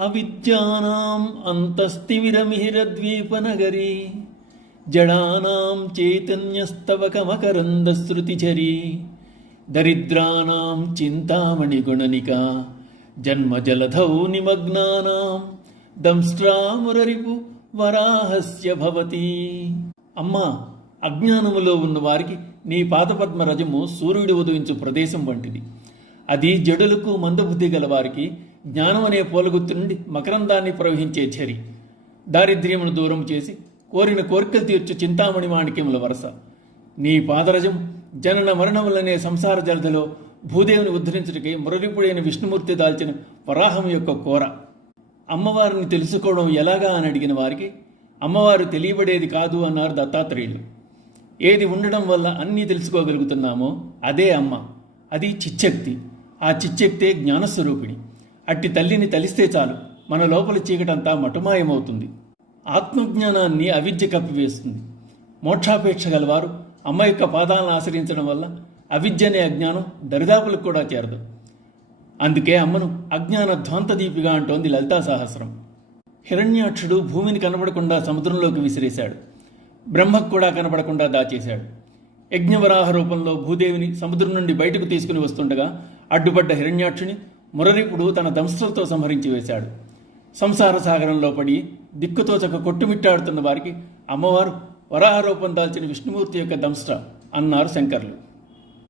అవిద్యానాం అంతస్తిమిరమిహిరద్వీపనగరీ జడానాం చైతన్యస్తవకమకరందశ్రుతిఝరీ దరిద్రానాం చింతామణిగుణనికా జన్మజలధౌ నిమగ్నానాం దంష్ట్రామురరిపు వరాహస్య భవతి. అమ్మా, అజ్ఞానములో ఉన్న వారికి నీ పాదపద్మ రజము సూర్యుడు ఉదయించు ప్రదేశం వంటిది. అది జడులకు మందబుద్ధి గల వారికి జ్ఞానం అనే పూలగుత్తు నుండి మకరందాన్ని ప్రవహించే ఝరి. దారిద్ర్యమును దూరం చేసి కోరిన కోరికలు తీర్చు చింతామణి మాణిక్యముల వరస. నీ పాదరజం జనన మరణములనే సంసార జలధలో భూదేవుని ఉద్ధరించుటకై మురళిపుడైన విష్ణుమూర్తి దాల్చిన వరాహం యొక్క కోర. అమ్మవారిని తెలుసుకోవడం ఎలాగా అని అడిగిన వారికి అమ్మవారు తెలియబడేది కాదు అన్నారు దత్తాత్రేయులు. ఏది ఉండడం వల్ల అన్నీ తెలుసుకోగలుగుతున్నామో అదే అమ్మ. అది చిచ్చక్తి. ఆ చిచ్చక్తే జ్ఞానస్వరూపిణి. అట్టి తల్లిని తలిస్తే చాలు మన లోపల చీకటంతా మటుమాయమవుతుంది. ఆత్మజ్ఞానాన్ని అవిద్య కప్పివేస్తుంది. మోక్షాపేక్ష గలవారు అమ్మ యొక్క పాదాలను ఆశ్రయించడం వల్ల అవిద్య అనే అజ్ఞానం దరిదాపులకు కూడా చేరదు. అందుకే అమ్మను అజ్ఞాన ధ్వాంతదీపిగా అంటోంది లలితా సహస్రం. హిరణ్యాక్షుడు భూమిని కనబడకుండా సముద్రంలోకి విసిరేశాడు. బ్రహ్మకు కూడా కనబడకుండా దాచేశాడు. యజ్ఞవరాహ రూపంలో భూదేవిని సముద్రం నుండి బయటకు తీసుకుని వస్తుండగా అడ్డుపడ్డ హిరణ్యాక్షుని మురరిపుడు తన దంష్ట్రలతో సంహరించి వేశాడు. సంసార సాగరంలో పడి దిక్కుతోచక కొట్టుమిట్టాడుతున్న వారికి అమ్మవారు వరాహ రూపం దాల్చిన విష్ణుమూర్తి యొక్క దంష్ట్ర అన్నారు శంకర్లు.